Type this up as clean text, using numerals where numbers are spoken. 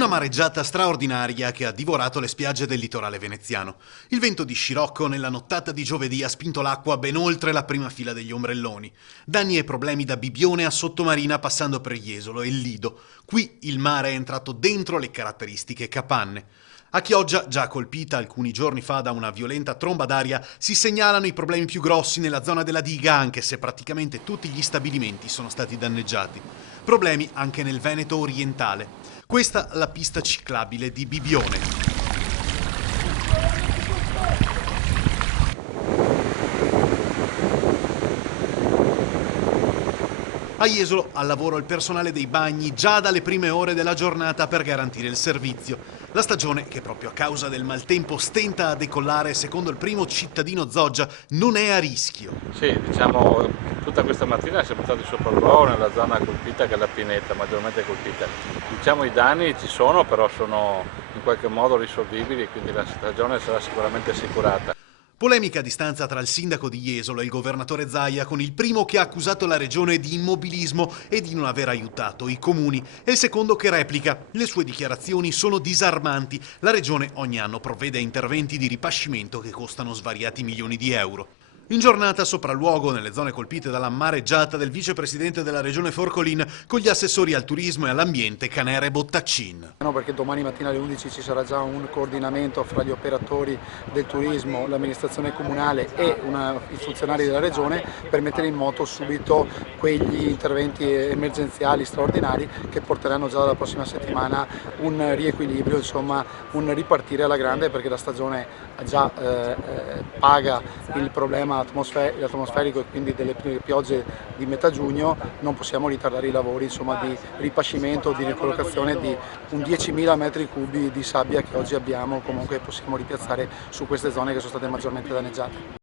Una mareggiata straordinaria che ha divorato le spiagge del litorale veneziano. Il vento di scirocco nella nottata di giovedì ha spinto l'acqua ben oltre la prima fila degli ombrelloni. Danni e problemi da Bibbione a Sottomarina passando per Jesolo e il Lido. Qui il mare è entrato dentro le caratteristiche capanne. A Chioggia, già colpita alcuni giorni fa da una violenta tromba d'aria, si segnalano i problemi più grossi nella zona della diga, anche se praticamente tutti gli stabilimenti sono stati danneggiati. Problemi anche nel Veneto orientale. Questa la pista ciclabile di Bibbione. A Jesolo al lavoro il personale dei bagni già dalle prime ore della giornata per garantire il servizio. La stagione, che proprio a causa del maltempo stenta a decollare, secondo il primo cittadino Zoggia, non è a rischio. Sì, diciamo, tutta questa mattina siamo stati sopravvolo nella zona colpita che è la Pineta, maggiormente colpita. Diciamo i danni ci sono, però sono in qualche modo risolvibili, quindi la stagione sarà sicuramente assicurata. Polemica a distanza tra il sindaco di Jesolo e il governatore Zaia, con il primo che ha accusato la regione di immobilismo e di non aver aiutato i comuni, e il secondo che replica: le sue dichiarazioni sono disarmanti, la regione ogni anno provvede a interventi di ripascimento che costano svariati milioni di euro. In giornata sopralluogo nelle zone colpite dalla mareggiata del vicepresidente della regione Forcolin con gli assessori al turismo e all'ambiente Canera e Bottaccin. No, perché domani mattina alle 11 ci sarà già un coordinamento fra gli operatori del turismo, l'amministrazione comunale e i funzionari della regione per mettere in moto subito quegli interventi emergenziali straordinari che porteranno già dalla prossima settimana un riequilibrio, insomma un ripartire alla grande, perché la stagione già paga il problema atmosferico e quindi delle piogge di metà giugno. Non possiamo ritardare i lavori, insomma, di ripascimento, di ricollocazione di un 10.000 metri cubi di sabbia che oggi abbiamo, comunque possiamo ripiazzare su queste zone che sono state maggiormente danneggiate.